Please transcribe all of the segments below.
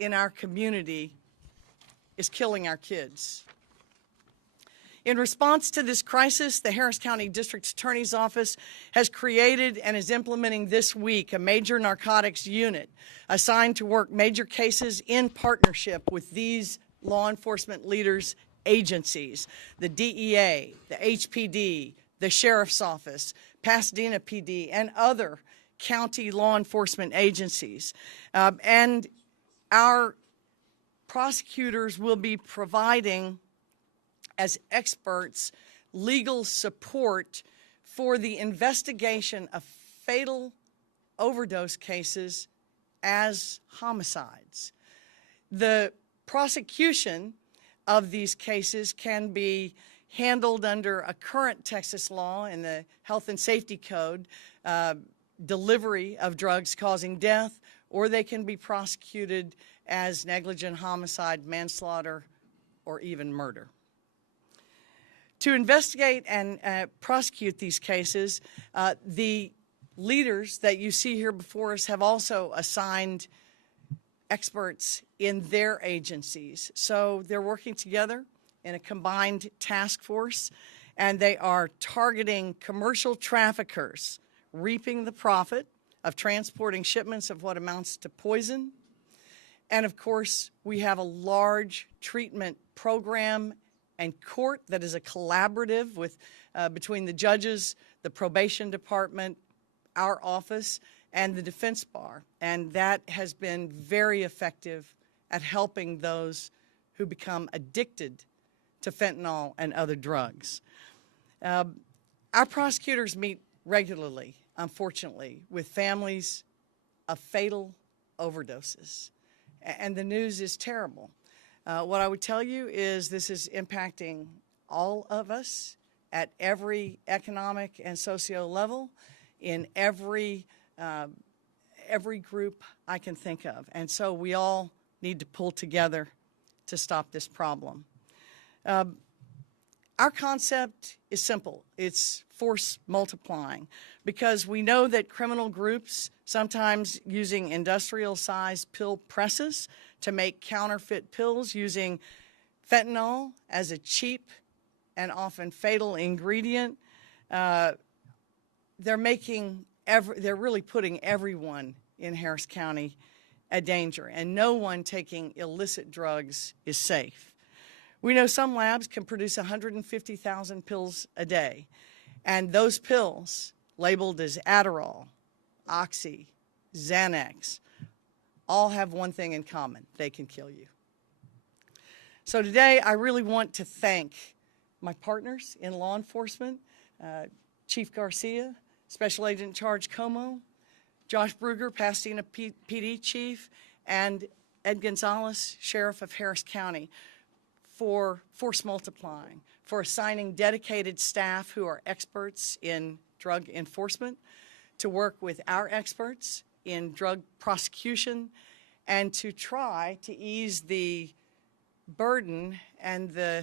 in our community is killing our kids. In response to this crisis, the Harris County District Attorney's Office has created and is implementing this week a major narcotics unit assigned to work major cases in partnership with these law enforcement leaders' agencies, the DEA, the HPD, the Sheriff's Office, Pasadena PD, and other county law enforcement agencies. And our prosecutors will be providing, as experts, legal support for the investigation of fatal overdose cases as homicides. The prosecution of these cases can be handled under a current Texas law in the Health and Safety Code, delivery of drugs causing death, or they can be prosecuted as negligent homicide, manslaughter, or even murder. To investigate and prosecute these cases, the leaders that you see here before us have also assigned experts in their agencies. So they're working together in a combined task force, and they are targeting commercial traffickers, reaping the profit of transporting shipments of what amounts to poison. And of course, we have a large treatment program and court that is a collaborative with between the judges, the probation department, our office, and the defense bar. And that has been very effective at helping those who become addicted to fentanyl and other drugs. Our prosecutors meet regularly, unfortunately, with families of fatal overdoses. And the news is terrible. What I would tell you is this is impacting all of us at every economic and socio level, in every group I can think of. And so we all need to pull together to stop this problem. Our concept is simple. It's force multiplying, because we know that criminal groups, sometimes using industrial-sized pill presses to make counterfeit pills, using fentanyl as a cheap and often fatal ingredient, they're really putting everyone in Harris County at danger, and no one taking illicit drugs is safe. We know some labs can produce 150,000 pills a day, and those pills, labeled as Adderall, Oxy, Xanax, all have one thing in common: they can kill you. So today, I really want to thank my partners in law enforcement, Chief Garcia, Special Agent in Charge Como, Josh Bruger, Pasadena PD Chief, and Ed Gonzalez, Sheriff of Harris County, for force multiplying, for assigning dedicated staff who are experts in drug enforcement to work with our experts in drug prosecution, and to try to ease the burden and the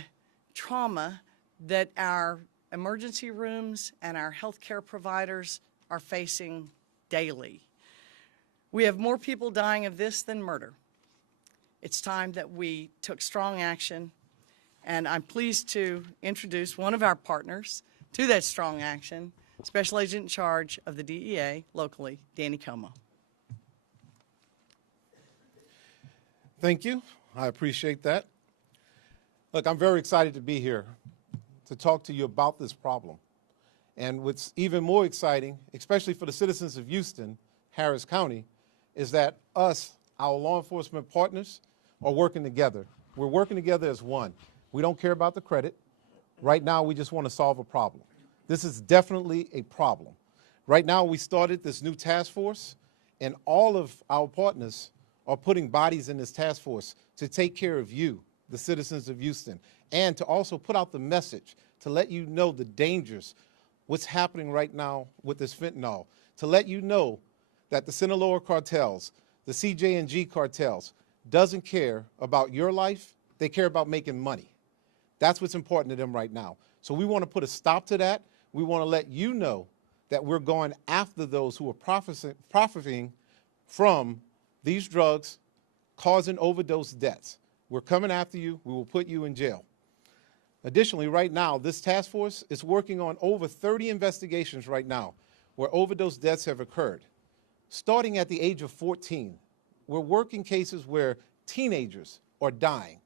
trauma that our emergency rooms and our healthcare providers are facing daily. We have more people dying of this than murder. It's time that we took strong action, and I'm pleased to introduce one of our partners to that strong action, Special Agent in Charge of the DEA locally, Danny Como. Thank you. I appreciate that. Look, I'm very excited to be here to talk to you about this problem. And what's even more exciting, especially for the citizens of Houston, Harris County, is that us, our law enforcement partners, are working together. We're working together as one. We don't care about the credit. Right now, we just want to solve a problem. This is definitely a problem. Right now, we started this new task force, and all of our partners are putting bodies in this task force to take care of you, the citizens of Houston, and to also put out the message to let you know the dangers, what's happening right now with this fentanyl, to let you know that the Sinaloa cartels, the CJ&G cartels, doesn't care about your life. They care about making money. That's what's important to them right now. So we want to put a stop to that. We want to let you know that we're going after those who are profiting from these drugs causing overdose deaths. We're coming after you. We will put you in jail. Additionally, right now, this task force is working on over 30 investigations right now where overdose deaths have occurred. Starting at the age of 14, we're working cases where teenagers are dying.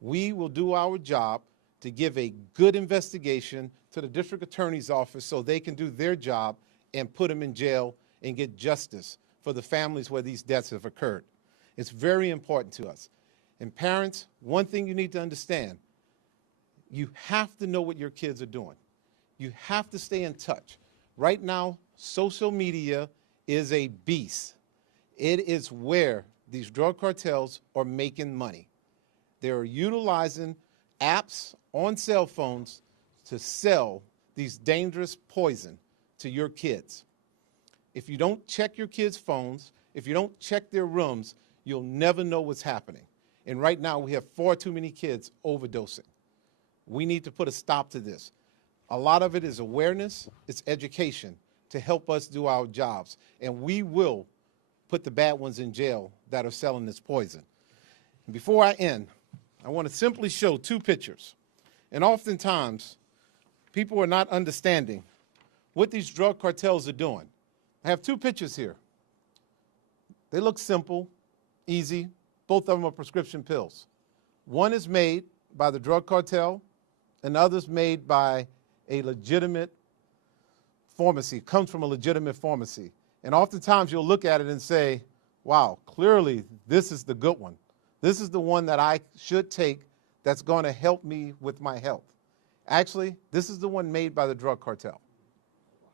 We will do our job to give a good investigation to the district attorney's office so they can do their job and put them in jail and get justice for the families where these deaths have occurred. It's very important to us. And parents, one thing you need to understand, you have to know what your kids are doing. You have to stay in touch. Right now, social media is a beast. It is where these drug cartels are making money. They're utilizing apps on cell phones to sell these dangerous poison to your kids. If you don't check your kids' phones, if you don't check their rooms, you'll never know what's happening. And right now, we have far too many kids overdosing. We need to put a stop to this. A lot of it is awareness, it's education to help us do our jobs. And we will put the bad ones in jail that are selling this poison. And before I end, I want to simply show two pictures. And oftentimes, people are not understanding what these drug cartels are doing. I have two pictures here. They look simple, easy. Both of them are prescription pills. One is made by the drug cartel, and the other is made by a legitimate pharmacy, comes from a legitimate pharmacy. And oftentimes you'll look at it and say, wow, clearly this is the good one. This is the one that I should take that's going to help me with my health. Actually, this is the one made by the drug cartel.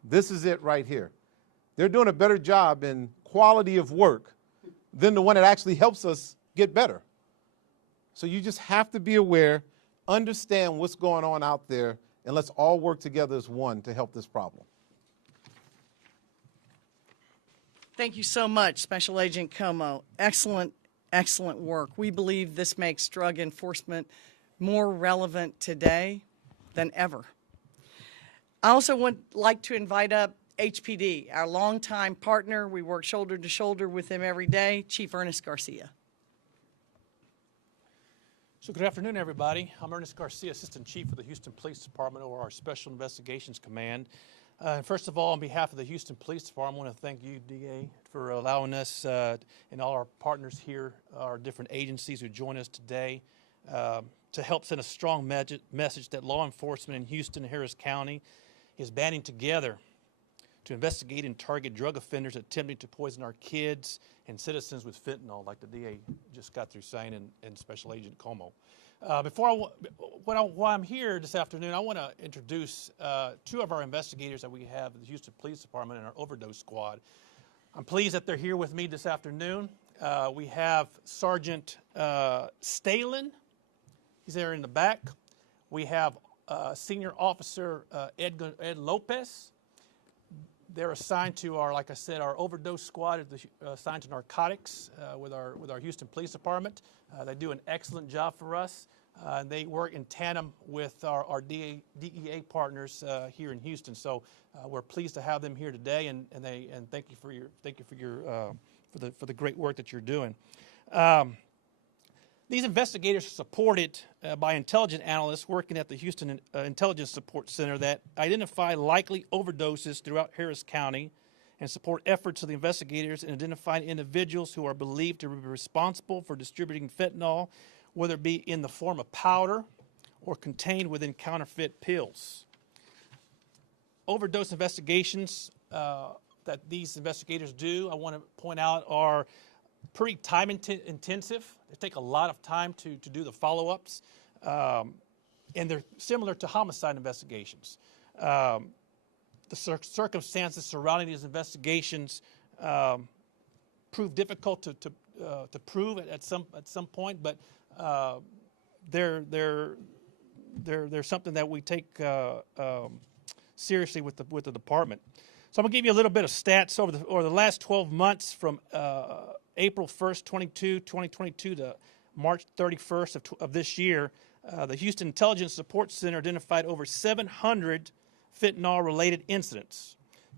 This is it right here. They're doing a better job in quality of work than the one that actually helps us get better. So you just have to be aware, understand what's going on out there, and let's all work together as one to help this problem. Thank you so much, Special Agent Como. Excellent, excellent work. We believe this makes drug enforcement more relevant today than ever. I also would like to invite up HPD, our longtime partner. We work shoulder to shoulder with them every day, Chief Ernest Garcia. So good afternoon, everybody. I'm Ernest Garcia, Assistant Chief of the Houston Police Department over our Special Investigations Command. First of all, on behalf of the Houston Police Department, I want to thank you, DA, for allowing us and all our partners here, our different agencies who join us today, to help send a strong message that law enforcement in Houston and Harris County is banding together to investigate and target drug offenders attempting to poison our kids and citizens with fentanyl, like the DA just got through saying, and Special Agent Como. While I'm here this afternoon, I want to introduce two of our investigators that we have at the Houston Police Department and our overdose squad. I'm pleased that they're here with me this afternoon. We have Sergeant Stalin. He's there in the back. We have Senior Officer Ed Lopez. They're assigned to our, like I said, our overdose squad is assigned to narcotics with our Houston Police Department. They do an excellent job for us. They work in tandem with our DEA partners here in Houston. So we're pleased to have them here today, and thank you for the great work that you're doing. These investigators are supported by intelligence analysts working at the Houston Intelligence Support Center that identify likely overdoses throughout Harris County and support efforts of the investigators in identifying individuals who are believed to be responsible for distributing fentanyl, whether it be in the form of powder or contained within counterfeit pills. Overdose investigations that these investigators do, I want to point out, are pretty time intensive. They take a lot of time to do the follow-ups, and they're similar to homicide investigations. The circumstances surrounding these investigations prove difficult to prove at some point, but they're something that we take seriously with the department. So I'm going to give you a little bit of stats over the last 12 months from April 1st, 2022 to March 31st of this year. The Houston Intelligence Support Center identified over 700 fentanyl-related incidents,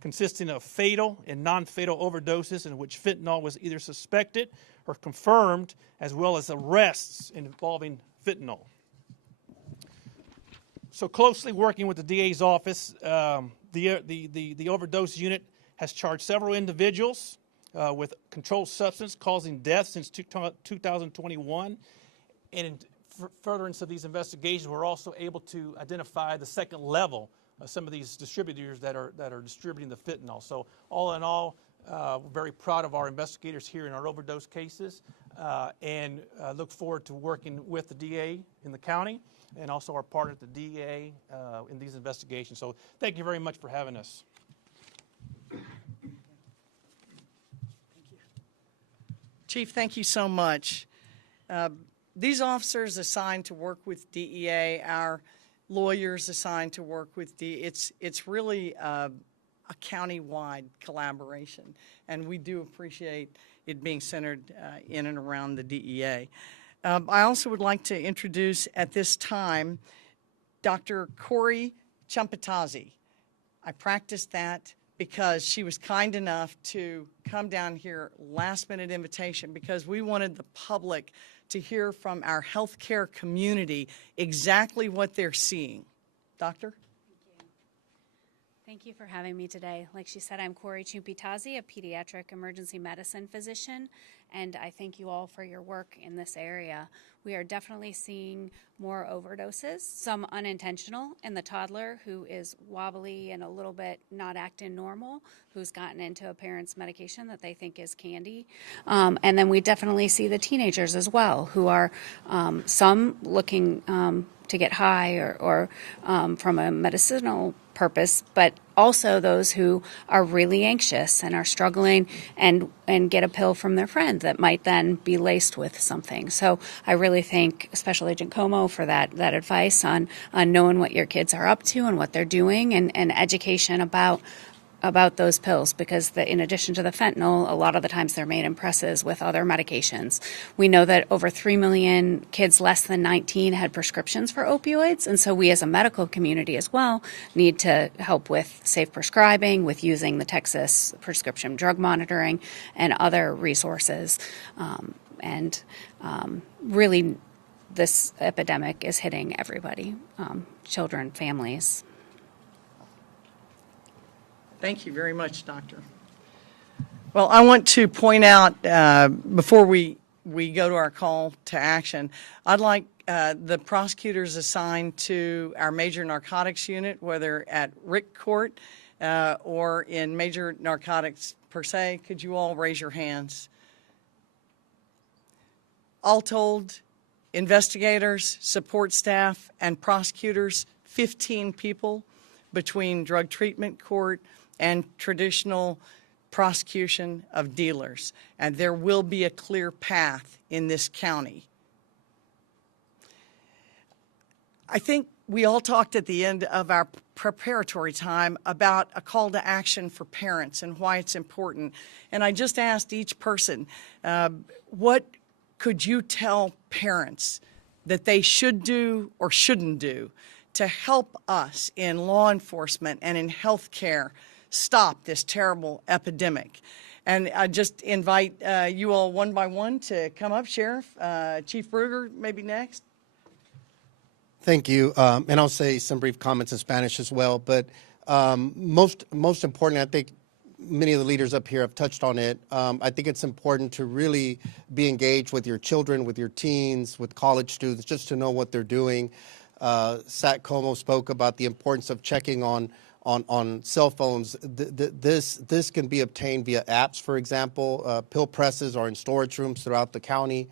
consisting of fatal and non-fatal overdoses in which fentanyl was either suspected or confirmed, as well as arrests involving fentanyl. So closely working with the DA's office, the overdose unit has charged several individuals with controlled substance causing death since 2021. And in furtherance of these investigations, we're also able to identify the second level of some of these distributors that are distributing the fentanyl. So all in all, we're very proud of our investigators here in our overdose cases, and look forward to working with the DA in the county and also our partner at the DA in these investigations. So thank you very much for having us. Chief, thank you so much. These officers assigned to work with DEA, our lawyers assigned to work with DEA, it's really a county-wide collaboration, and we do appreciate it being centered in and around the DEA. I also would like to introduce at this time Dr. Corey Chumpatazzi. I practiced that because she was kind enough to come down here, last-minute invitation, because we wanted the public to hear from our healthcare community exactly what they're seeing. Doctor? Thank you for having me today. Like she said, I'm Corey Chumpatazzi, a pediatric emergency medicine physician, and I thank you all for your work in this area. We are definitely seeing more overdoses, some unintentional, in the toddler who is wobbly and a little bit not acting normal, who's gotten into a parent's medication that they think is candy. And then we definitely see the teenagers as well, who are some looking to get high or from a medicinal purpose, but also those who are really anxious and are struggling and get a pill from their friend that might then be laced with something. So I really thank Special Agent Como for that advice on knowing what your kids are up to and what they're doing, and education about those pills, because in addition to the fentanyl, a lot of the times they're made in presses with other medications. We know that over 3 million kids less than 19 had prescriptions for opioids, and so we as a medical community as well need to help with safe prescribing, with using the Texas prescription drug monitoring and other resources. Really, this epidemic is hitting everybody, children, families. Thank you very much, Doctor. Well, I want to point out, before we go to our call to action, I'd like the prosecutors assigned to our major narcotics unit, whether at RIC Court or in major narcotics per se, could you all raise your hands? All told, investigators, support staff, and prosecutors, 15 people between drug treatment court and traditional prosecution of dealers. And there will be a clear path in this county. I think we all talked at the end of our preparatory time about a call to action for parents and why it's important. And I just asked each person, what could you tell parents that they should do or shouldn't do to help us in law enforcement and in health care stop this terrible epidemic? And I just invite you all one by one to come up. Sheriff, Chief Bruger, maybe next. Thank you, and I'll say some brief comments in Spanish as well. But most importantly, I think many of the leaders up here have touched on it. I think it's important to really be engaged with your children, with your teens, with college students, just to know what they're doing. Sat Como spoke about the importance of checking on cell phones. This can be obtained via apps, for example. Pill presses are in storage rooms throughout the county.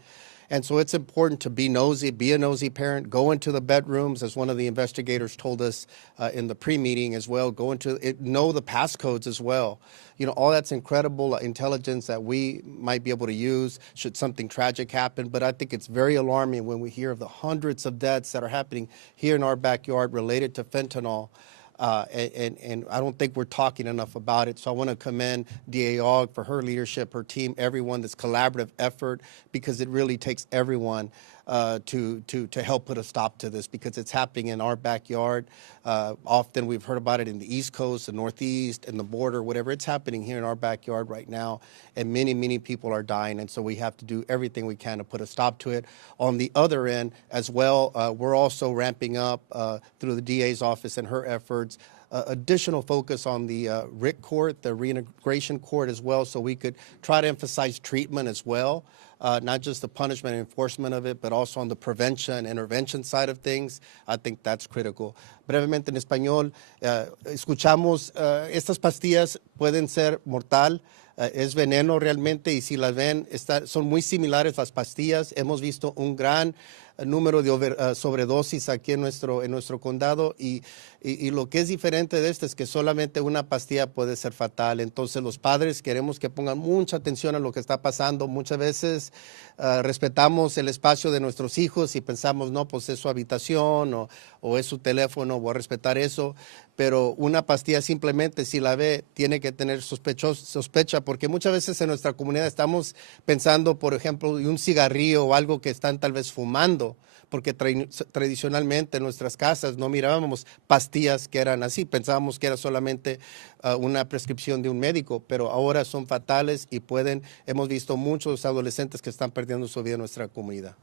And so it's important to be nosy, be a nosy parent, go into the bedrooms, as one of the investigators told us in the pre-meeting as well, go into it, know the passcodes as well. You know, all that's incredible intelligence that we might be able to use should something tragic happen. But I think it's very alarming when we hear of the hundreds of deaths that are happening here in our backyard related to fentanyl. And I don't think we're talking enough about it. So I want to commend DA Ogg for her leadership, her team, everyone, this collaborative effort, because it really takes everyone. to help put a stop to this, because it's happening in our backyard. Often we've heard about it in the East Coast, the Northeast, and the border, whatever. It's happening here in our backyard right now, and many people are dying, and so we have to do everything we can to put a stop to it. On the other end as well, we're also ramping up through the DA's office and her efforts, additional focus on the RIC court, the reintegration court as well, so we could try to emphasize treatment as well, not just the punishment and enforcement of it, but also on the prevention, intervention side of things. I think that's critical. Brevemente en español, escuchamos, estas pastillas pueden ser mortal, es veneno realmente, y si las ven, son muy similares las pastillas. Hemos visto un gran número de sobredosis aquí en nuestro condado, y lo que es diferente de esto es que solamente una pastilla puede ser fatal. Entonces los padres queremos que pongan mucha atención a lo que está pasando. Muchas veces respetamos el espacio de nuestros hijos y pensamos, no, pues es su habitación o es su teléfono, voy a respetar eso, pero una pastilla simplemente, si la ve, tiene que tener sospecha, porque muchas veces en nuestra comunidad estamos pensando, por ejemplo, de un cigarrillo o algo que están tal vez fumando, porque tradicionalmente en nuestras casas no mirábamos pastillas que eran así, pensábamos que era solamente una prescripción de un médico, pero ahora son fatales y hemos visto muchos adolescentes que están perdiendo su vida en nuestra comunidad.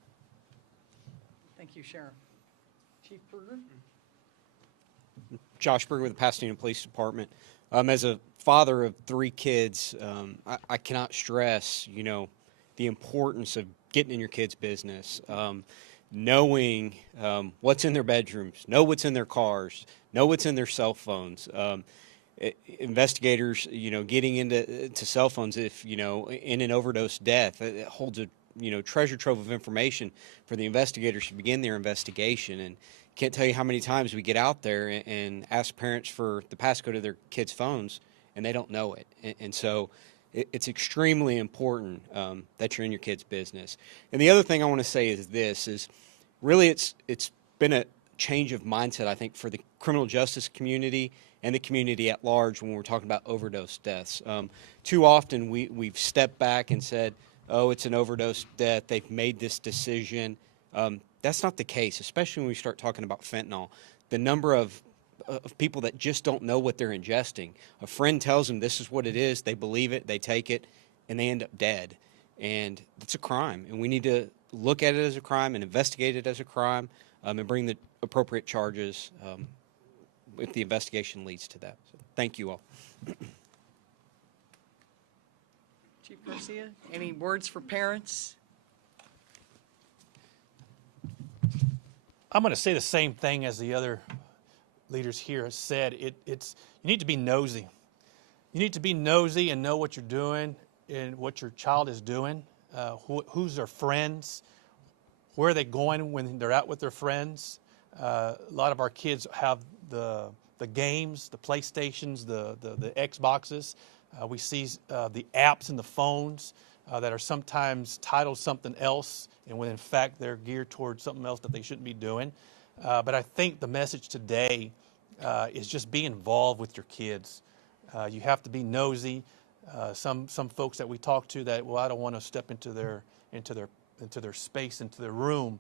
Thank you, Sheriff. Chief Berger? Josh Berger with the Pasadena Police Department. As a father of 3 kids, I cannot stress, the importance of getting in your kids' business, knowing what's in their bedrooms, know what's in their cars, know what's in their cell phones. Investigators, getting into cell phones, if, in an overdose death, it holds a, treasure trove of information for the investigators to begin their investigation. And can't tell you how many times we get out there and ask parents for the passcode of their kids' phones, and they don't know it. And so it's extremely important that you're in your kids' business. And the other thing I want to say is this, is really it's been a change of mindset, I think, for the criminal justice community and the community at large when we're talking about overdose deaths. Too often we've stepped back and said, oh, it's an overdose death, they've made this decision. That's not the case, especially when we start talking about fentanyl. The number of people that just don't know what they're ingesting. A friend tells them this is what it is, they believe it, they take it, and they end up dead. And it's a crime, and we need to look at it as a crime and investigate it as a crime, and bring the appropriate charges if the investigation leads to that. So, thank you all. Chief Garcia, any words for parents? I'm going to say the same thing as the other leaders here have said. It's you need to be nosy. You need to be nosy and know what you're doing and what your child is doing, who's their friends, where are they going when they're out with their friends. A lot of our kids have the games, the PlayStations, the Xboxes. We see the apps in the phones that are sometimes titled something else, and when in fact they're geared towards something else that they shouldn't be doing. But I think the message today is just be involved with your kids. You have to be nosy. Some folks that we talk to that, well, I don't want to step into their space, into their room,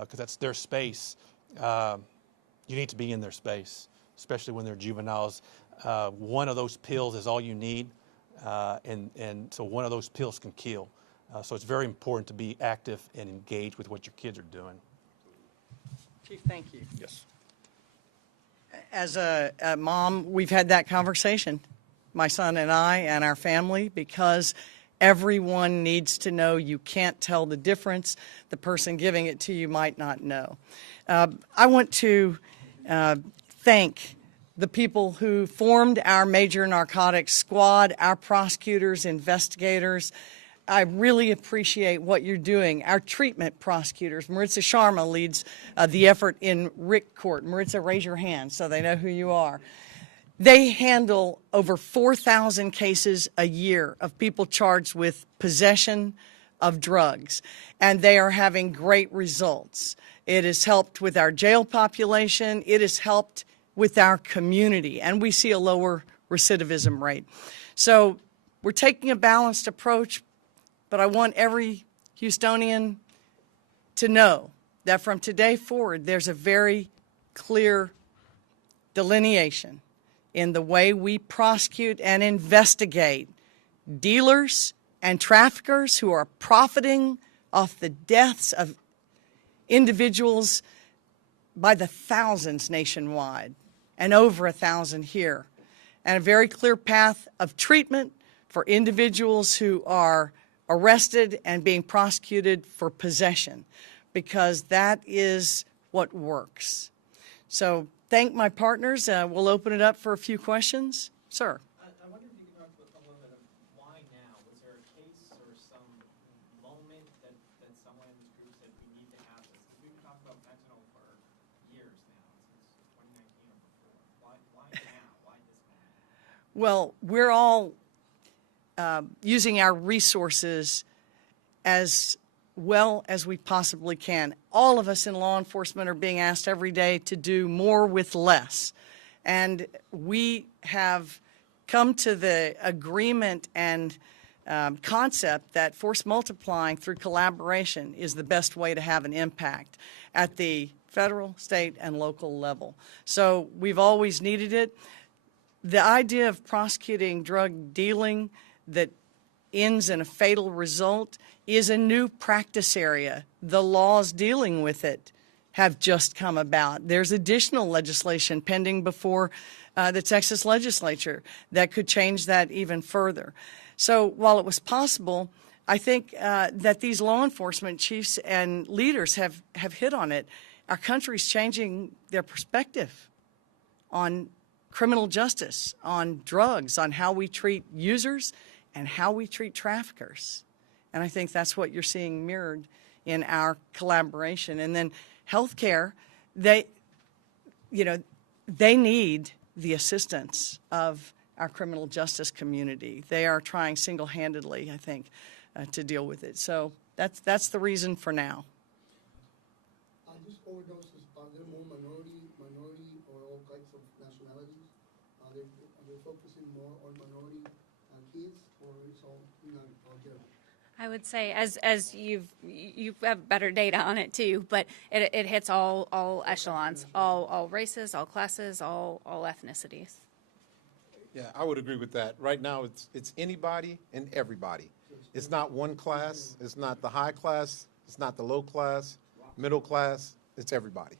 because that's their space. You need to be in their space, especially when they're juveniles. One of those pills is all you need, and so one of those pills can kill. So it's very important to be active and engaged with what your kids are doing. Chief, thank you. Yes. As a mom, we've had that conversation, my son and I and our family, because everyone needs to know you can't tell the difference. The person giving it to you might not know. I want to thank the people who formed our major narcotics squad, our prosecutors, investigators. I really appreciate what you're doing. Our treatment prosecutors, Maritza Sharma leads the effort in RIC Court. Maritza, raise your hand so they know who you are. They handle over 4,000 cases a year of people charged with possession of drugs, and they are having great results. It has helped with our jail population. It has helped with our community, and we see a lower recidivism rate. So we're taking a balanced approach, but I want every Houstonian to know that from today forward, there's a very clear delineation in the way we prosecute and investigate dealers and traffickers who are profiting off the deaths of individuals by the thousands nationwide and over 1,000 here, and a very clear path of treatment for individuals who are arrested and being prosecuted for possession, because that is what works. So thank my partners. We'll open it up for a few questions. Sir. I wonder if you could talk a little bit of why now? Was there a case or some moment that someone in this group said we need to have this? Because we've been talking about fentanyl for years now, since 2019 or before. Why now? Why this moment? Well, we're all using our resources as well as we possibly can. All of us in law enforcement are being asked every day to do more with less. And we have come to the agreement and concept that force multiplying through collaboration is the best way to have an impact at the federal, state, and local level. So we've always needed it. The idea of prosecuting drug dealing that ends in a fatal result is a new practice area. The laws dealing with it have just come about. There's additional legislation pending before the Texas legislature that could change that even further. So while it was possible, I think that these law enforcement chiefs and leaders have hit on it. Our country's changing their perspective on criminal justice, on drugs, on how we treat users and how we treat traffickers. And I think that's what you're seeing mirrored in our collaboration. And then healthcare, they need the assistance of our criminal justice community. They are trying single-handedly, I think, to deal with it. So that's the reason for now. These overdoses, are there more minority or all kinds of nationalities? Are they focusing more on minority kids, or is all general? I would say, as you have better data on it too, but it hits all echelons, all races, all classes, all ethnicities. Yeah, I would agree with that. Right now, it's anybody and everybody. It's not one class. It's not the high class. It's not the low class, middle class. It's everybody.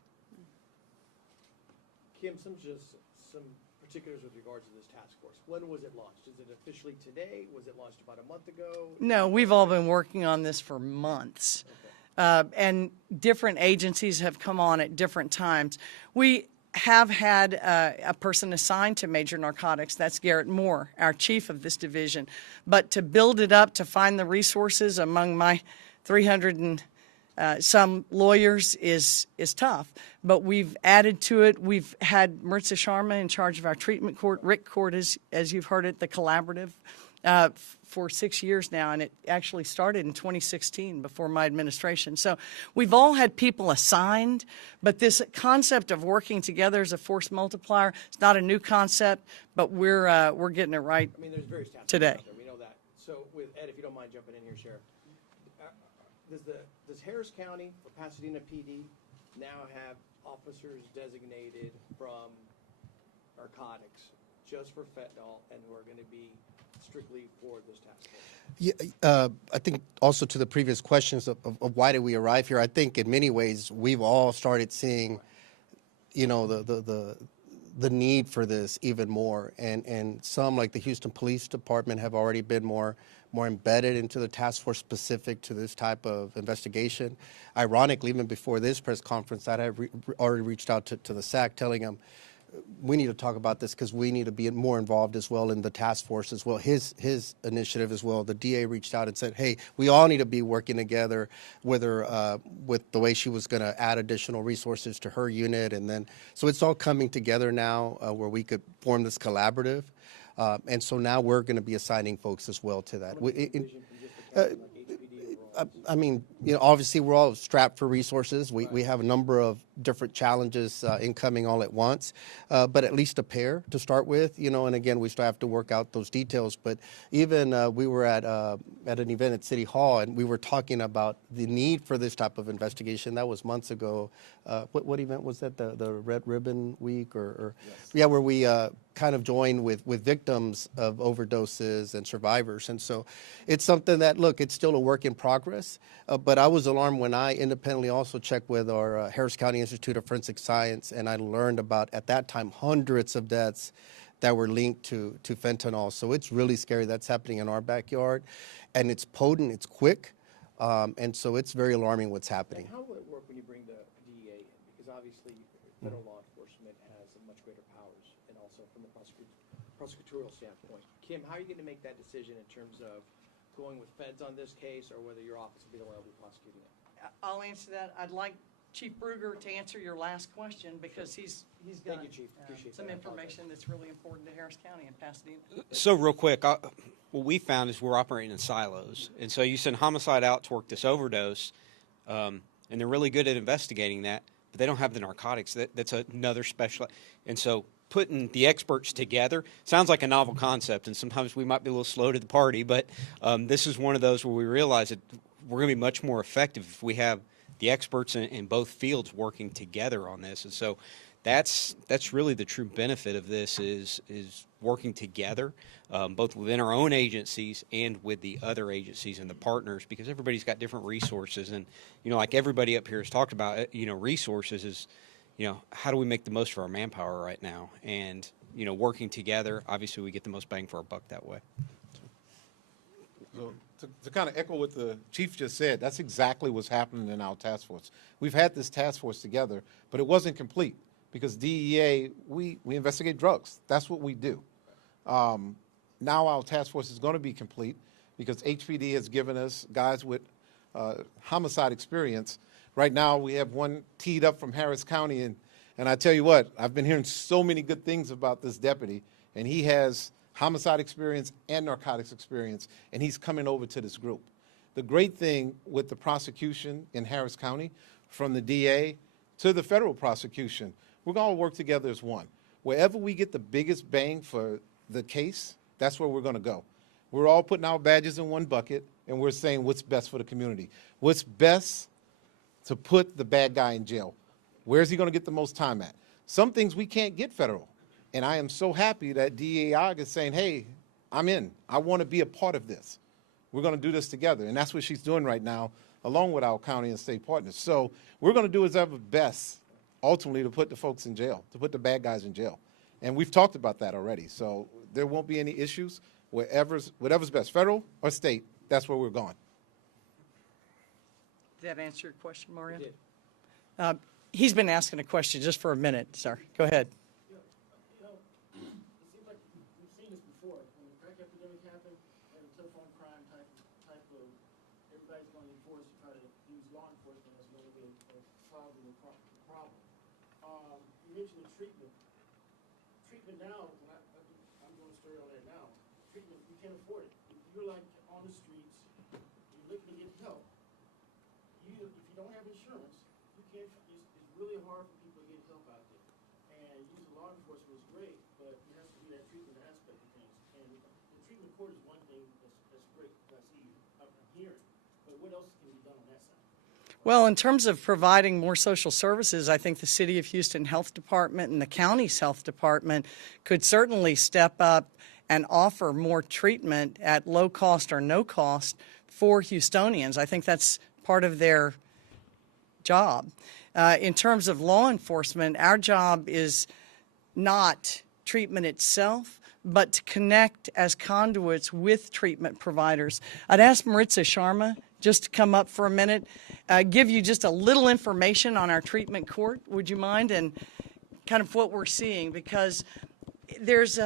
Kim, some particulars with regards to this task force. When was it launched? Is it officially today? Was it launched about a month ago? No, we've all been working on this for months. And different agencies have come on at different times. We have had a person assigned to major narcotics. That's Garrett Moore, our chief of this division. But to build it up, to find the resources among my 300 and some lawyers is tough. But we've added to it. We've had Maritza Sharma in charge of our treatment court, Rick Court, as you've heard it, the collaborative, for 6 years now, and it actually started in 2016 before my administration. So we've all had people assigned, but this concept of working together as a force multiplier, it's not a new concept, but we're getting it right. I mean, there's various task today. forces out there. We know that. So with Ed, if you don't mind jumping in here, Sheriff, does Harris County or Pasadena PD now have officers designated from narcotics just for fentanyl and who are going to be strictly for this task force? Yeah, I think also to the previous questions of why did we arrive here, I think in many ways we've all started seeing, the need for this even more, and some like the Houston Police Department have already been more embedded into the task force specific to this type of investigation. Ironically, even before this press conference, I had already reached out to the SAC telling them, we need to talk about this because we need to be more involved as well in the task force as well. His initiative as well. The DA reached out and said, hey, we all need to be working together with her, with the way she was going to add additional resources to her unit. And then, so it's all coming together now where we could form this collaborative. And so now we're going to be assigning folks as well to that. I mean, obviously we're all strapped for resources. We have a number of different challenges incoming all at once, but at least a pair to start with, and again, we still have to work out those details. But even we were at at an event at City Hall, and we were talking about the need for this type of investigation. That was months ago. What event was that? The Red Ribbon Week, or yeah, where we kind of joined with victims of overdoses and survivors. And so it's something that, look, it's still a work in progress. But I was alarmed when I independently also checked with our Harris County Institute of Forensic Science, and I learned about, at that time, hundreds of deaths that were linked to fentanyl. So it's really scary. That's happening in our backyard. And it's potent, it's quick, and so it's very alarming what's happening. How will it work when you bring the DEA in? Because obviously federal law enforcement has much greater powers, and also from a prosecutorial standpoint. Kim, how are you going to make that decision in terms of going with feds on this case, or whether your office will be the one that will be prosecuting it? I'll answer that. I'd like Chief Bruger to answer your last question, because he's got Thank you, Chief. Appreciate some that. I information that's really important to Harris County and Pasadena. So real quick, what we found is we're operating in silos. And so you send homicide out to work this overdose, and they're really good at investigating that, but they don't have the narcotics. That's another special. And so putting the experts together sounds like a novel concept, and sometimes we might be a little slow to the party, but this is one of those where we realize that we're going to be much more effective if we have the experts in both fields working together on this. And so that's really the true benefit of this is working together, both within our own agencies and with the other agencies and the partners, because everybody's got different resources. And, like everybody up here has talked about, resources is, how do we make the most of our manpower right now? And, working together, obviously we get the most bang for our buck that way. So to kind of echo what the chief just said, that's exactly what's happening in our task force. We've had this task force together, but it wasn't complete because DEA, we investigate drugs. That's what we do. Now our task force is going to be complete because HPD has given us guys with homicide experience. Right now we have one teed up from Harris County, and I tell you what, I've been hearing so many good things about this deputy, and he has homicide experience and narcotics experience, and he's coming over to this group. The great thing with the prosecution in Harris County, from the DA to the federal prosecution, we're going to work together as one. Wherever we get the biggest bang for the case, that's where we're going to go. We're all putting our badges in one bucket, and we're saying what's best for the community. What's best to put the bad guy in jail? Where's he going to get the most time at? Some things we can't get federal. And I am so happy that DEA is saying, hey, I'm in. I want to be a part of this. We're going to do this together. And that's what she's doing right now, along with our county and state partners. So we're going to do what's ever best, ultimately, to put the folks in jail, to put the bad guys in jail. And we've talked about that already. So there won't be any issues. Whatever's best, federal or state, that's where we're going. Did that answer your question, Mario? It did. He's been asking a question just for a minute, sir. Go ahead. It seems like we've seen this before. When the crack epidemic happened, and the telephone crime type of, everybody's going to enforce to try to use law enforcement as a way of solving the problem. You mentioned the treatment. Treatment now, and I'm going to start on that now. Treatment, you can't afford it. If you're like on the streets, you're looking to get help. If you don't have insurance, you can't. It's really hard for people to get help out there. And using law enforcement is great, but there has to be that treatment aspect of things. And the treatment court is one thing that's great that I'm hearing. But what else can be done on that side? Well, in terms of providing more social services, I think the City of Houston Health Department and the county's health department could certainly step up and offer more treatment at low cost or no cost for Houstonians. I think that's part of their job. In terms of law enforcement, our job is not treatment itself, but to connect as conduits with treatment providers. I'd ask Maritza Sharma just to come up for a minute, give you just a little information on our treatment court, would you mind, and kind of what we're seeing, because there's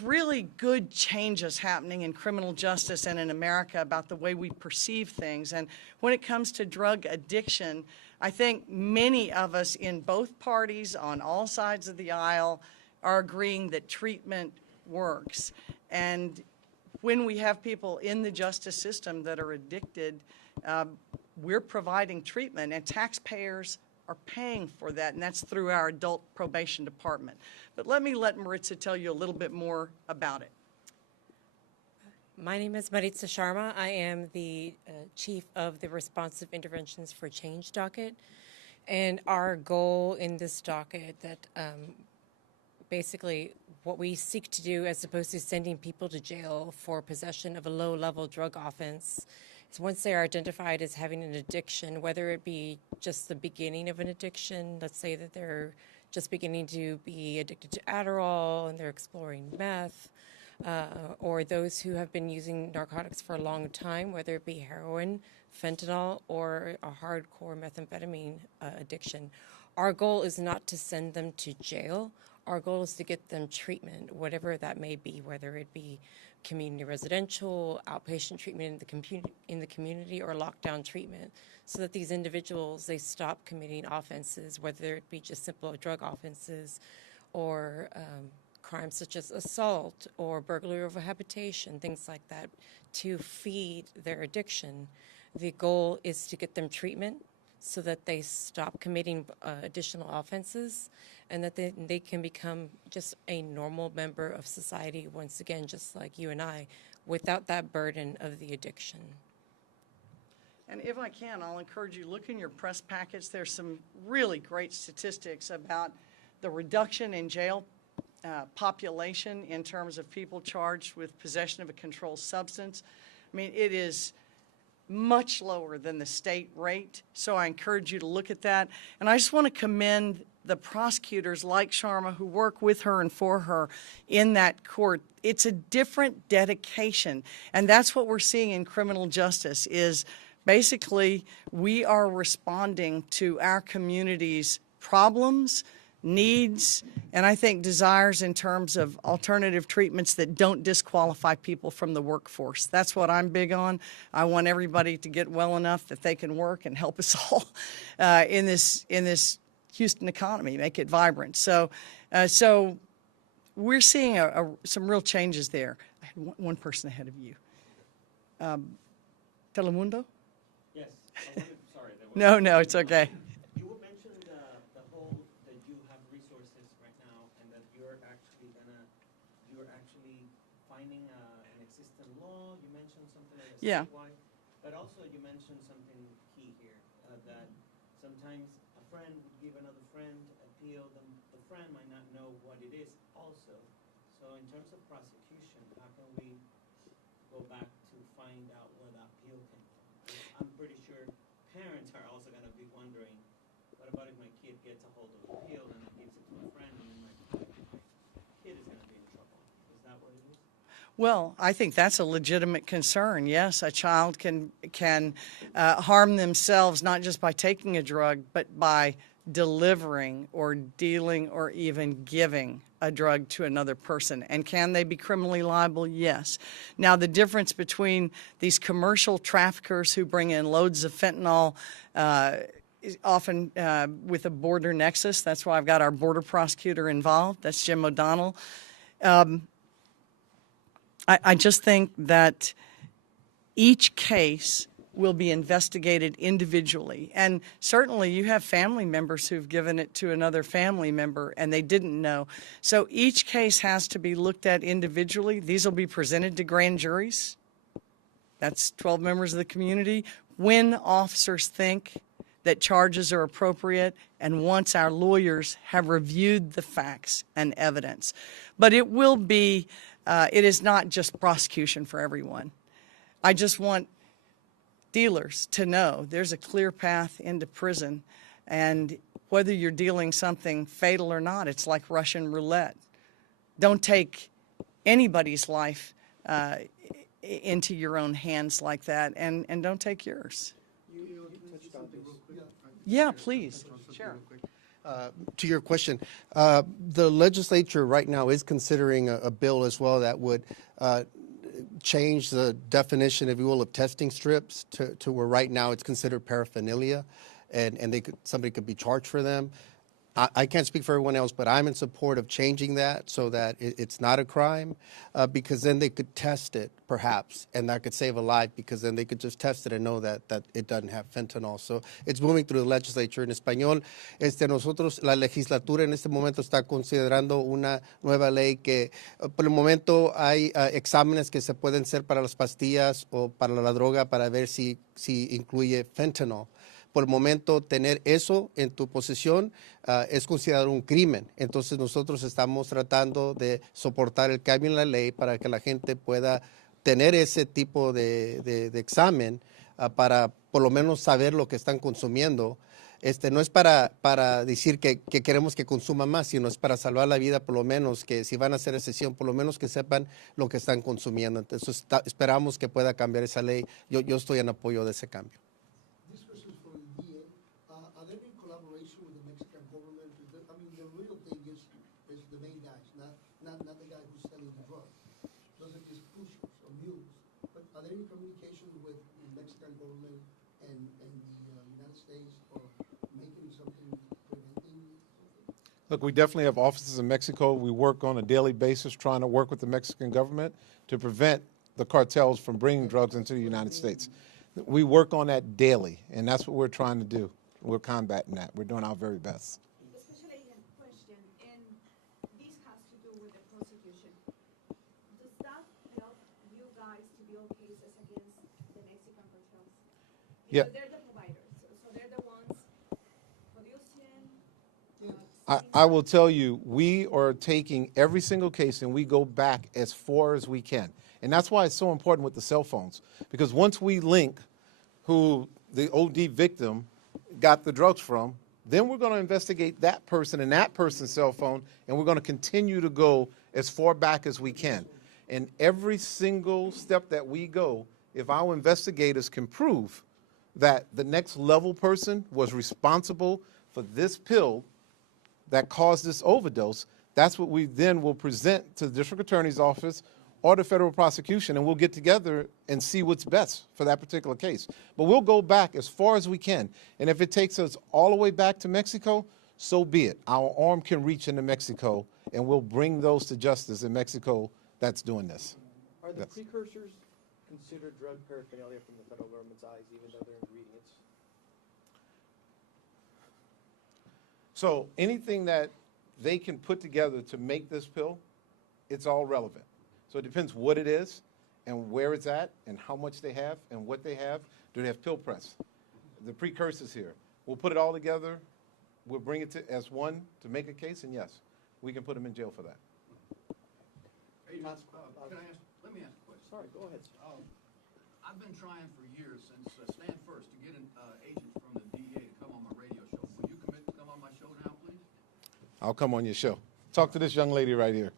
really good changes happening in criminal justice and in America about the way we perceive things. And when it comes to drug addiction, I think many of us in both parties on all sides of the aisle are agreeing that treatment works. And when we have people in the justice system that are addicted, we're providing treatment, and taxpayers are paying for that, and that's through our adult probation department. But let Maritza tell you a little bit more about it. My name is Maritza Sharma. I am the chief of the Responsive Interventions for Change docket. And our goal in this docket that basically what we seek to do, as opposed to sending people to jail for possession of a low-level drug offense, is once they are identified as having an addiction, whether it be just the beginning of an addiction, let's say that they're just beginning to be addicted to Adderall and they're exploring meth, or those who have been using narcotics for a long time, whether it be heroin, fentanyl, or a hardcore methamphetamine addiction. Our goal is not to send them to jail. Our goal is to get them treatment, whatever that may be, whether it be community residential, outpatient treatment in the community, or lockdown treatment, so that these individuals, they stop committing offenses, whether it be just simple drug offenses or crimes such as assault or burglary of a habitation, things like that, to feed their addiction. The goal is to get them treatment so that they stop committing additional offenses and that they can become just a normal member of society, once again, just like you and I, without that burden of the addiction. And if I can, I'll encourage you, look in your press packets. There's some really great statistics about the reduction in jail population in terms of people charged with possession of a controlled substance. I mean, it is much lower than the state rate, so I encourage you to look at that. And I just want to commend the prosecutors like Sharma who work with her and for her in that court. It's a different dedication, and that's what we're seeing in criminal justice is basically we are responding to our community's problems, needs, and I think desires in terms of alternative treatments that don't disqualify people from the workforce. That's what I'm big on. I want everybody to get well enough that they can work and help us all in this Houston economy, make it vibrant. So we're seeing some real changes there. I had one person ahead of you. Telemundo? Yes. Sorry. No, it's okay. You mentioned the whole that you have resources right now and that you're actually finding an existing law. You mentioned something like Yeah. statewide, but also you mentioned something key here that sometimes a friend would give another friend appeal. The friend might not know what it is also. So in terms of prosecution, how can we go back to find out where the appeal came from? I'm pretty sure parents are also going to be wondering, what about if my kid gets a hold of the appeal and gives it to a friend and then my kid is going to be in trouble? Is that what it is? Well, I think that's a legitimate concern. Yes, a child can harm themselves not just by taking a drug, but by delivering or dealing or even giving a drug to another person. And can they be criminally liable? Yes. Now, the difference between these commercial traffickers who bring in loads of fentanyl, is often with a border nexus. That's why I've got our border prosecutor involved. That's Jim O'Donnell. I just think that each case will be investigated individually. And certainly you have family members who've given it to another family member and they didn't know. So each case has to be looked at individually. These will be presented to grand juries. That's 12 members of the community. When officers think that charges are appropriate and once our lawyers have reviewed the facts and evidence. But it will be, it is not just prosecution for everyone. I just want dealers to know there's a clear path into prison, and whether you're dealing something fatal or not, it's like Russian roulette. Don't take anybody's life into your own hands like that, and don't take yours. Yeah, please. Sure. To your question, the legislature right now is considering a bill as well that would change the definition, if you will, of testing strips to where right now it's considered paraphernalia, and somebody could be charged for them. I can't speak for everyone else, but I'm in support of changing that so that it's not a crime, because then they could test it, perhaps, and that could save a life, because then they could just test it and know that it doesn't have fentanyl. So it's moving through the legislature. En español, nosotros, la legislatura en este momento está considerando una nueva ley que, por el momento, hay exámenes que se pueden hacer para las pastillas o para la droga para ver si incluye fentanyl. Por el momento, tener eso en tu posesión es considerado un crimen. Entonces, nosotros estamos tratando de soportar el cambio en la ley para que la gente pueda tener ese tipo de examen para por lo menos saber lo que están consumiendo. No es para decir que queremos que consuma más, sino es para salvar la vida, por lo menos que si van a hacer sesión, por lo menos que sepan lo que están consumiendo. Entonces, esperamos que pueda cambiar esa ley. Yo estoy en apoyo de ese cambio. This question is for the DA. Are there any collaboration with the Mexican government? I mean, the real thing is the main guys, not the guy who's selling the drugs. Those are just pushers or mules. But are there any communication with the Mexican government and the United States or making something, preventing something? Look, we definitely have offices in Mexico. We work on a daily basis trying to work with the Mexican government to prevent the cartels from bringing drugs into the United States. We work on that daily, and that's what we're trying to do. We're combating that. We're doing our very best. Especially in question, and this has to do with the prosecution. Does that help you guys to build cases against the Mexican cartels? Yeah. Because they're the providers, so they're the ones producing. I will tell you, we are taking every single case and we go back as far as we can. And that's why it's so important with the cell phones. Because once we link who the OD victim got the drugs from, then we're going to investigate that person and that person's cell phone, and we're going to continue to go as far back as we can. And every single step that we go, if our investigators can prove that the next level person was responsible for this pill that caused this overdose, that's what we then will present to the district attorney's office or the federal prosecution, and we'll get together and see what's best for that particular case. But we'll go back as far as we can. And if it takes us all the way back to Mexico, so be it. Our arm can reach into Mexico, and we'll bring those to justice in Mexico that's doing this. Are the Yes. precursors considered drug paraphernalia from the federal government's eyes, even though they're ingredients? So anything that they can put together to make this pill, it's all relevant. So it depends what it is and where it's at and how much they have and what they have. Do they have pill press? The precursors here. We'll put it all together. We'll bring it to as one to make a case, and yes, we can put them in jail for that. Hey, let me ask a question. Sorry, go ahead. I've been trying for years since Stand First to get an agent from the DEA to come on my radio show. Will you commit to come on my show now, please? I'll come on your show. Talk to this young lady right here.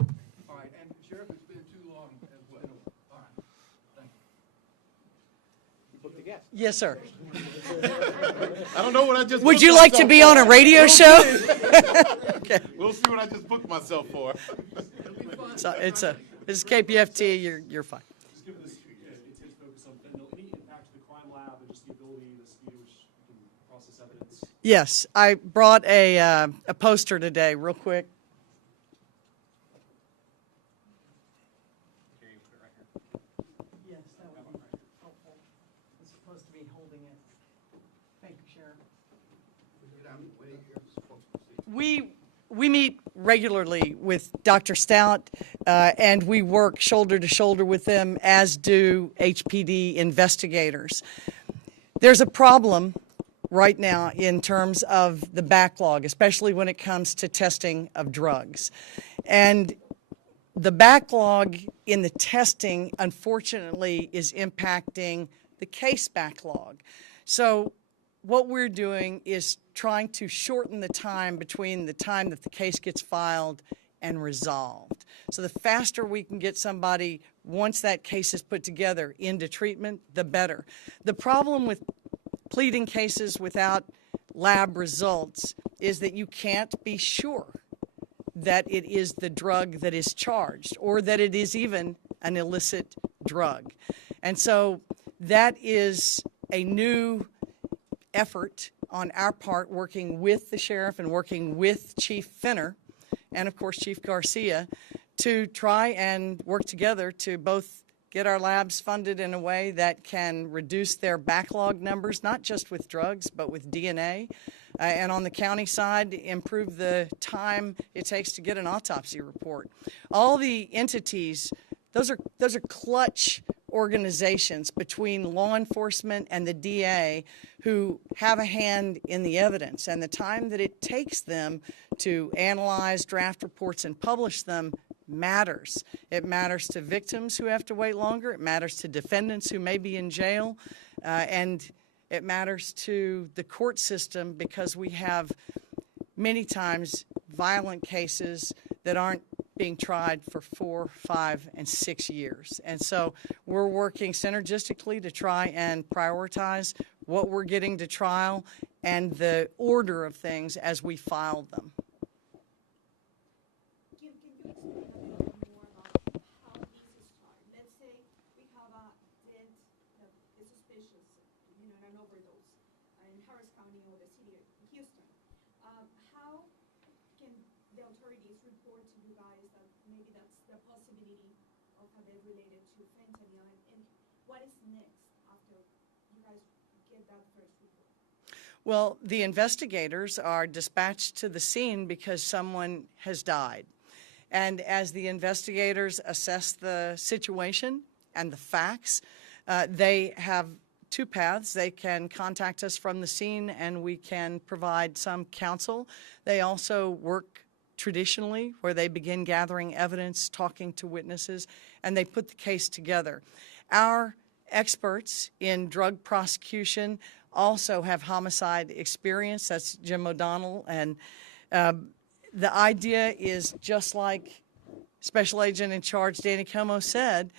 All right, and Sheriff, it's been too long as well. All right, thank you. You booked a guest. Yes, sir. I don't know what I just Would booked you like to myself be for. on a radio show? We'll see what I just booked myself for. So this is KPFT. You're fine. Just given this intense focus on fentanyl, any impact to the crime lab and just the ability, the speed at which you can process evidence? Yes, I brought a poster today, real quick. Yes, that would be helpful. I'm supposed to be holding it. Thank you, Sheriff. We meet regularly with Dr. Stout, and we work shoulder to shoulder with them, as do HPD investigators. There's a problem right now in terms of the backlog, especially when it comes to testing of drugs. And the backlog in the testing, unfortunately, is impacting the case backlog. So what we're doing is trying to shorten the time between the time that the case gets filed and resolved. So the faster we can get somebody, once that case is put together, into treatment, the better. The problem with pleading cases without lab results is that you can't be sure that it is the drug that is charged or that it is even an illicit drug. And so that is a new effort on our part, working with the sheriff and working with Chief Finner and, of course, Chief Garcia, to try and work together to both get our labs funded in a way that can reduce their backlog numbers, not just with drugs, but with DNA. And on the county side, improve the time it takes to get an autopsy report. All the entities, those are clutch organizations between law enforcement and the DA who have a hand in the evidence. And the time that it takes them to analyze, draft reports, and publish them matters. It matters to victims who have to wait longer. It matters to defendants who may be in jail. And it matters to the court system because we have many times violent cases that aren't being tried for 4, 5, and 6 years. And so we're working synergistically to try and prioritize what we're getting to trial and the order of things as we file them. Can you explain a little bit more about how these start? Let's say we have a dead, is suspicious, an overdose in Harris County or the city of Houston. How can the authorities report to you guys that maybe that's the possibility of a death related to fentanyl, and what is next after you guys get that first report? Well, the investigators are dispatched to the scene because someone has died. And as the investigators assess the situation and the facts, they have two paths. They can contact us from the scene and we can provide some counsel. They also work traditionally where they begin gathering evidence, talking to witnesses, and they put the case together. Our experts in drug prosecution also have homicide experience. That's Jim O'Donnell. And the idea is just like Special Agent in Charge Danny Como said,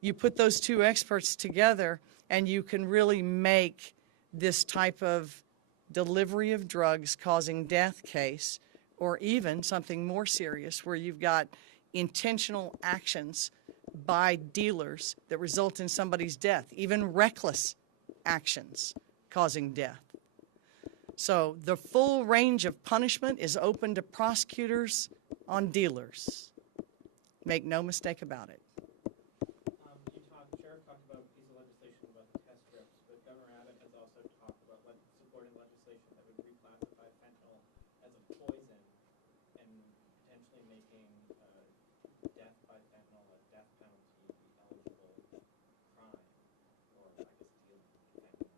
you put those two experts together and you can really make this type of delivery of drugs causing death case, or even something more serious where you've got intentional actions by dealers that result in somebody's death, even reckless actions causing death. So the full range of punishment is open to prosecutors on dealers. Make no mistake about it. Sheriff talked about a piece of legislation about the test strips, but Governor Abbott has also talked about supporting legislation that would reclassify fentanyl as a poison and potentially making death by fentanyl a death penalty eligible crime, or I guess dealing with fentanyl.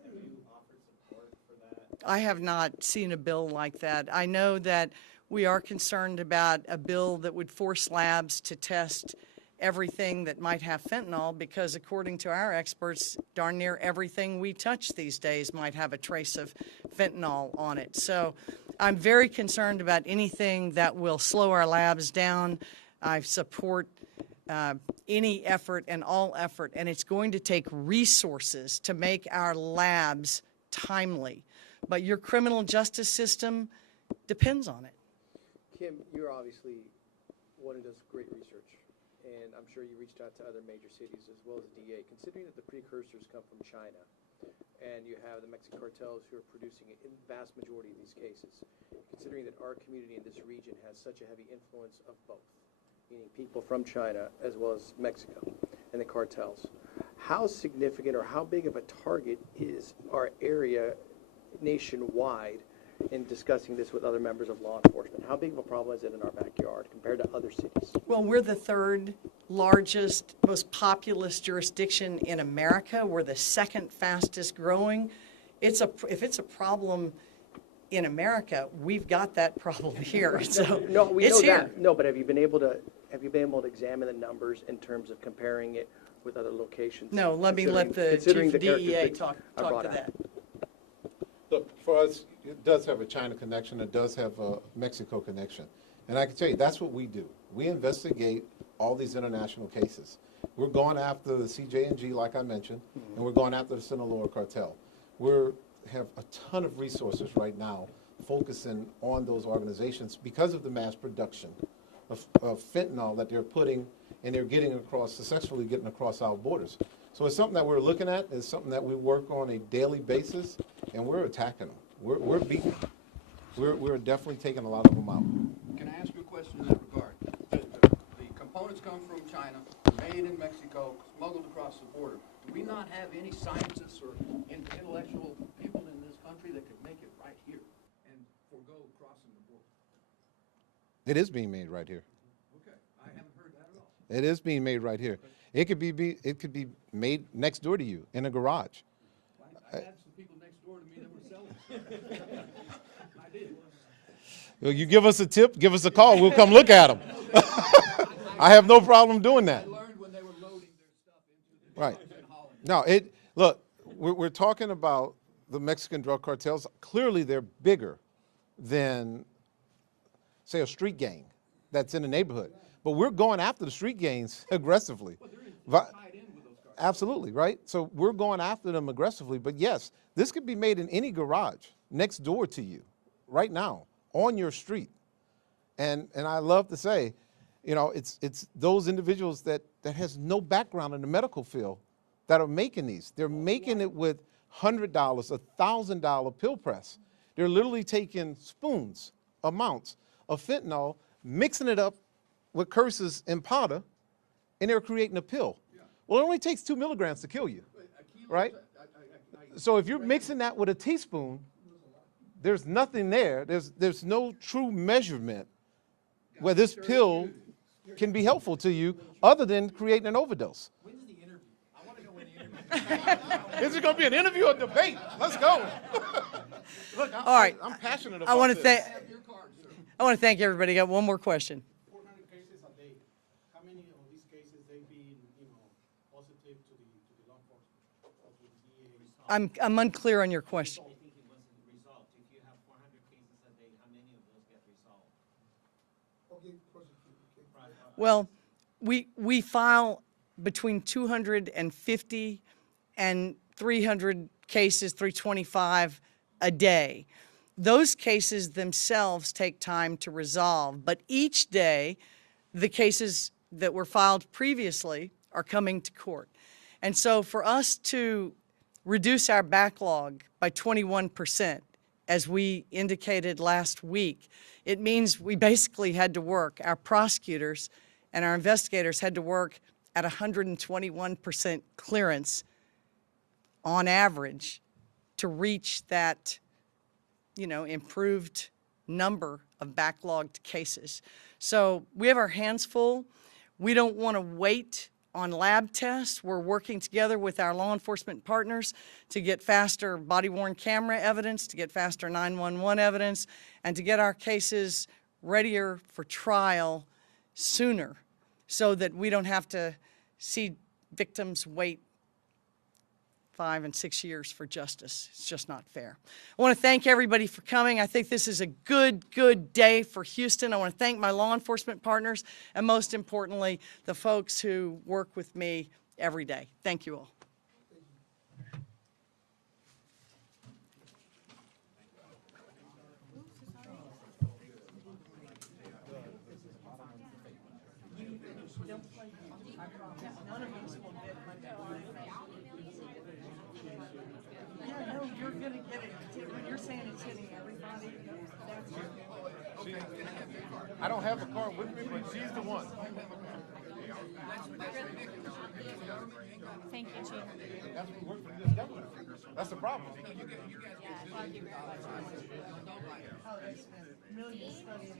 Have you offered support for that? I have not seen a bill like that. I know that we are concerned about a bill that would force labs to test everything that might have fentanyl because, according to our experts, darn near everything we touch these days might have a trace of fentanyl on it. So I'm very concerned about anything that will slow our labs down. I support any effort and all effort, and it's going to take resources to make our labs timely. But your criminal justice system depends on it. Kim, you're obviously one who does great research, and I'm sure you reached out to other major cities as well as DA. Considering that the precursors come from China, and you have the Mexican cartels who are producing a vast majority of these cases, considering that our community in this region has such a heavy influence of both, meaning people from China as well as Mexico and the cartels, how significant or how big of a target is our area nationwide in discussing this with other members of law enforcement? How big of a problem is it in our backyard compared to other cities? Well, we're the third largest, most populous jurisdiction in America. We're the second fastest growing. If it's a problem in America, we've got that problem here. So no, we it's know here. that. No, but have you been able to examine the numbers in terms of comparing it with other locations? No, let me let the chief DEA talk to that. Look, for us, it does have a China connection. It does have a Mexico connection. And I can tell you, that's what we do. We investigate all these international cases. We're going after the CJ&G, like I mentioned, and we're going after the Sinaloa cartel. We have a ton of resources right now focusing on those organizations because of the mass production of fentanyl that they're putting and they're getting across, successfully getting across our borders. So it's something that we're looking at. It's something that we work on a daily basis, and we're attacking them. we're beating them. We're definitely taking a lot of them out. Can I ask you a question in that regard? The components come from China, made in Mexico, smuggled across the border. Do we not have any scientists or intellectual people in this country that could make it right here and forego crossing the border? It is being made right here. Okay, I haven't heard that at all. It is being made right here. It could be made next door to you in a garage. I had some people next door to me that were selling it. I did. Well, you give us a tip, give us a call, we'll come look at them. I have no problem doing that. I learned when they were loading their stuff into the Right. trucks in Holland. No, look, we're talking about the Mexican drug cartels. Clearly, they're bigger than, say, a street gang that's in the neighborhood. But we're going after the street gangs aggressively. Tied in with those cartels. Absolutely, right? So we're going after them aggressively. But yes, this could be made in any garage next door to you right now on your street. And I love to say, you know, it's those individuals that has no background in the medical field that are making these. They're making it with $100, $1,000 pill press. They're literally taking spoons, amounts of fentanyl, mixing it up with curses and powder, and they're creating a pill. Well, it only takes 2 milligrams to kill you, right? So if you're mixing that with a teaspoon, there's nothing there. There's no true measurement where this pill can be helpful to you other than creating an overdose. When's the interview? I want to know when the interview is. Is it going to be an interview or debate? Let's go. Look, All right. I'm passionate about I want to this. thank. I want to thank everybody. Got one more question. 400 cases a day. How many of these cases they being, positive to the law enforcement of the DA? I'm unclear on your question. I think it wasn't resolved. If you have 400 cases a day, how many of those get resolved? Okay, prosecute, okay. Well, we file between 250 and 300 cases, 325 a day. Those cases themselves take time to resolve, but each day the cases that were filed previously are coming to court. And so for us to reduce our backlog by 21%, as we indicated last week, it means we basically had to work, our prosecutors and our investigators had to work at 121% clearance on average to reach that, improved number of backlogged cases. So we have our hands full. We don't want to wait on lab tests. We're working together with our law enforcement partners to get faster body-worn camera evidence, to get faster 911 evidence, and to get our cases readier for trial sooner so that we don't have to see victims wait 5 and 6 years for justice. It's just not fair. I want to thank everybody for coming. I think this is a good day for Houston. I want to thank my law enforcement partners and most importantly, the folks who work with me every day. Thank you all. You're going to get it. You're saying it's hitting everybody. I don't have a card with me, but she's the one. Thank you, Chief. That's what worked for this government. That's the problem. Thank you very much. Millions studying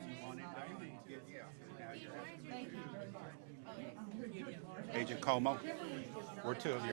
Agent Como, we're two of you.